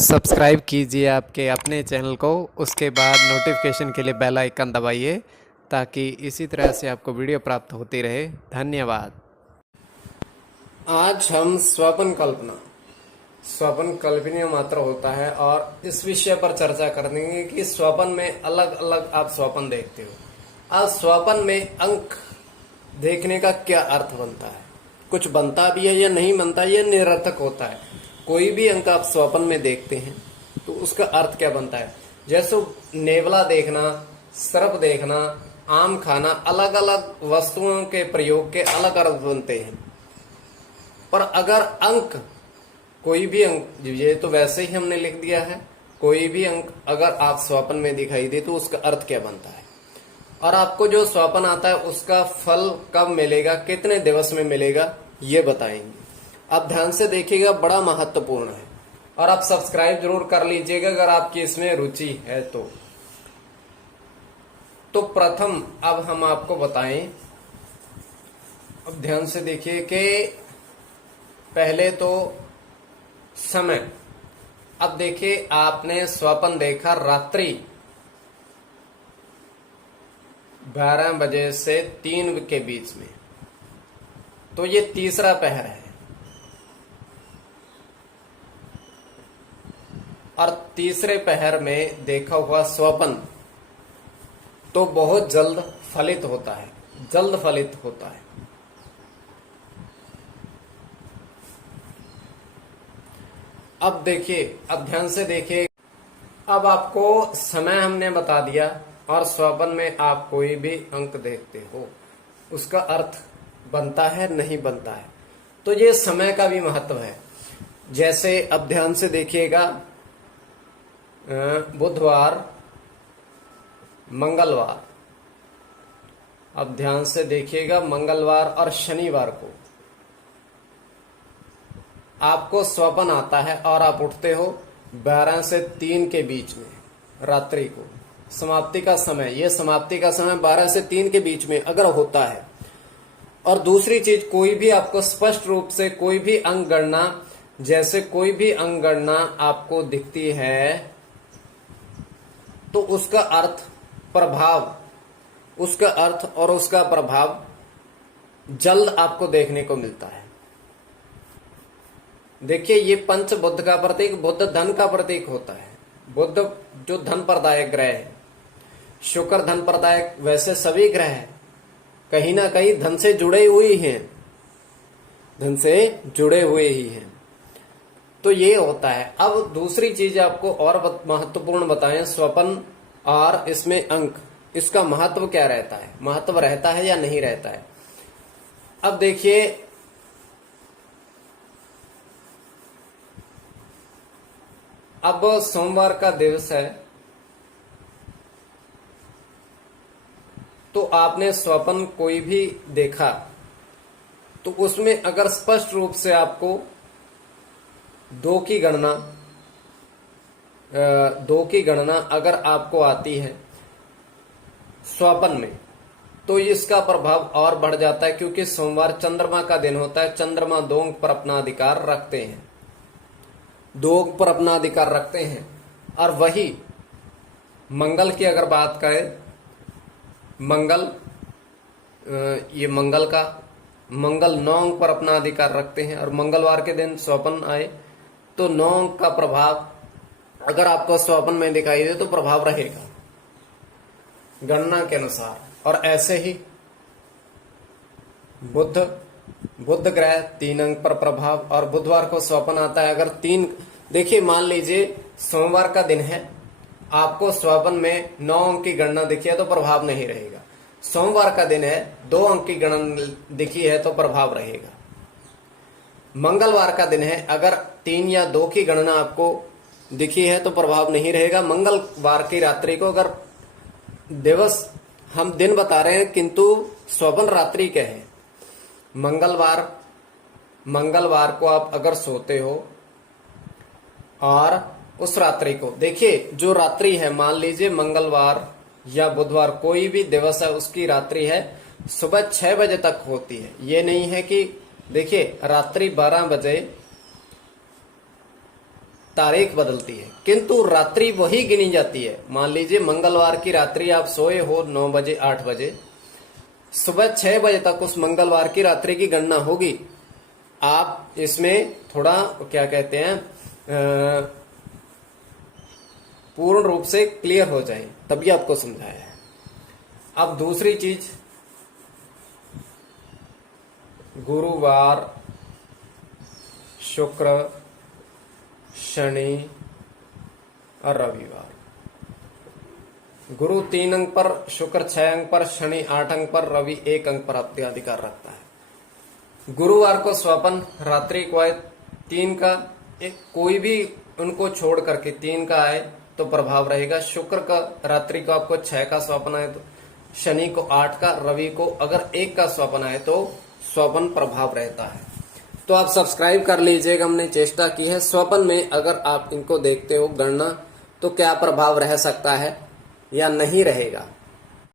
Subscribe कीजिए आपके अपने चैनल को, उसके बाद नोटिफिकेशन के लिए बेल आइकन दबाइए ताकि इसी तरह से आपको वीडियो प्राप्त होती रहे। धन्यवाद। आज हम स्वप्न कल्पनीय मात्र होता है और इस विषय पर चर्चा करेंगे कि स्वप्न में अलग अलग आप स्वप्न देखते हो। अब स्वप्न में अंक देखने का क्या अर्थ बनता है, कुछ बनता भी है या नहीं बनता, यह निरर्थक होता है। कोई भी अंक आप स्वप्न में देखते हैं तो उसका अर्थ क्या बनता है। जैसे नेवला देखना, सर्प देखना, आम खाना, अलग अलग वस्तुओं के प्रयोग के अलग अर्थ बनते हैं। पर अगर अंक, कोई भी अंक, ये तो वैसे ही हमने लिख दिया है, कोई भी अंक अगर आप स्वप्न में दिखाई दे तो उसका अर्थ क्या बनता है। और आपको जो स्वप्न आता है उसका फल कब मिलेगा, कितने दिवस में मिलेगा, ये बताएंगे। आप ध्यान से देखिएगा, बड़ा महत्वपूर्ण है। और आप सब्सक्राइब जरूर कर लीजिएगा अगर आपकी इसमें रुचि है तो प्रथम अब हम आपको बताएं। अब ध्यान से देखिए कि पहले तो समय। अब देखिए, आपने स्वप्न देखा रात्रि 12 बजे से 3 के बीच में, तो ये तीसरा पहर है। और तीसरे पहर में देखा हुआ स्वप्न तो बहुत जल्द फलित होता है, जल्द फलित होता है। अब देखिए, अब ध्यान से देखिए। अब आपको समय हमने बता दिया और स्वप्न में आप कोई भी अंक देखते हो उसका अर्थ बनता है नहीं बनता है, तो ये समय का भी महत्व है। जैसे अब ध्यान से देखिएगा, बुधवार, मंगलवार, अब ध्यान से देखिएगा, मंगलवार और शनिवार को आपको स्वप्न आता है और आप उठते हो 12 से 3 के बीच में रात्रि को। समाप्ति का समय, यह समाप्ति का समय 12 से 3 के बीच में अगर होता है। और दूसरी चीज, कोई भी आपको स्पष्ट रूप से कोई भी अंक गणना, जैसे कोई भी अंक गणना आपको दिखती है तो उसका अर्थ, प्रभाव, उसका अर्थ और उसका प्रभाव जल्द आपको देखने को मिलता है। देखिए, ये पंच बुध का प्रतीक, बुध धन का प्रतीक होता है। बुध जो धन प्रदायक ग्रह है, शुक्र धन प्रदायक, वैसे सभी ग्रह कहीं ना कहीं धन से जुड़े हुए हैं, धन से जुड़े हुए ही हैं। तो ये होता है। अब दूसरी चीज आपको और महत्वपूर्ण बताएं, स्वप्न और इसमें अंक, इसका महत्व क्या रहता है, महत्व रहता है या नहीं रहता है। अब देखिए, अब सोमवार का दिवस है तो आपने स्वप्न कोई भी देखा तो उसमें अगर स्पष्ट रूप से आपको 2 की गणना अगर आपको आती है स्वप्न में, तो इसका प्रभाव और बढ़ जाता है, क्योंकि सोमवार चंद्रमा का दिन होता है। चंद्रमा 2 अंक पर अपना अधिकार रखते हैं, 2 अंक पर अपना अधिकार रखते हैं। और वही मंगल की अगर बात करें, मंगल, ये मंगल 9 अंक पर अपना अधिकार रखते हैं। और मंगलवार के दिन स्वप्न आए तो 9 अंक का प्रभाव अगर आपको स्वप्न में दिखाई दे तो प्रभाव रहेगा गणना के अनुसार। और ऐसे ही बुध ग्रह 3 अंक पर प्रभाव, और बुधवार को स्वप्न आता है अगर 3, देखिए मान लीजिए सोमवार का दिन है, आपको स्वप्न में 9 अंक की गणना दिखी है तो प्रभाव नहीं रहेगा। सोमवार का दिन है, 2 अंक की गणना दिखी है तो प्रभाव रहेगा। मंगलवार का दिन है, अगर 3 या 2 की गणना आपको दिखी है तो प्रभाव नहीं रहेगा। मंगलवार की रात्रि को, अगर दिवस हम दिन बता रहे हैं किंतु स्वप्न रात्रि के है। मंगलवार को आप अगर सोते हो और उस रात्रि को, देखिए जो रात्रि है, मान लीजिए मंगलवार या बुधवार कोई भी दिवस है, उसकी रात्रि है सुबह 6 बजे तक होती है। ये नहीं है कि देखिए रात्रि 12 बजे तारीख बदलती है, किंतु रात्रि वही गिनी जाती है। मान लीजिए मंगलवार की रात्रि आप सोए हो 9 बजे 8 बजे, सुबह 6 बजे तक उस मंगलवार की रात्रि की गणना होगी। आप इसमें थोड़ा क्या कहते हैं पूर्ण रूप से क्लियर हो जाए, तभी आपको समझाया है। अब दूसरी चीज, गुरुवार, शुक्र, शनि और रविवार। गुरु 3 अंक पर, शुक्र 6 अंक पर, शनि 8 अंक पर, रवि 1 अंक पर आपके अधिकार रखता है। गुरुवार को स्वपन रात्रि को आए 3 का, कोई भी उनको छोड़ करके 3 का आए तो प्रभाव रहेगा। शुक्र का रात्रि को आपको 6 का स्वपन आए तो, शनि को 8 का, रवि को अगर 1 का स्वपन आए तो स्वपन प्रभाव रहता है। तो आप सब्सक्राइब कर लीजिएगा, हमने चेष्टा की है स्वपन में अगर आप इनको देखते हो गणना, तो क्या प्रभाव रह सकता है या नहीं रहेगा।